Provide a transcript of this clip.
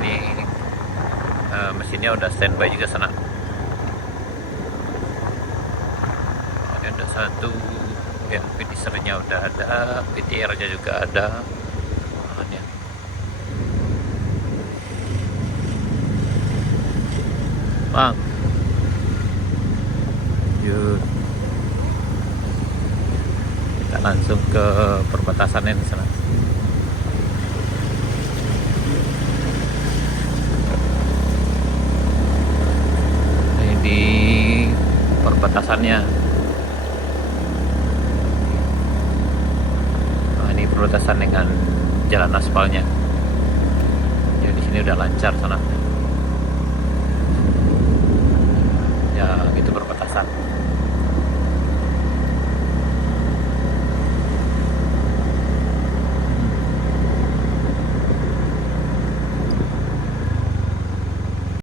Ini mesinnya udah standby juga sana. Ini ada satu, ya finishernya udah ada, PTR nya juga ada. Ini. Bang, yuk kita langsung ke perbatasannya di sana. Ini di perbatasannya. Nah, ini perbatasan dengan jalan aspalnya. Ya di sini udah lancar sana. Ya itu perbatasan.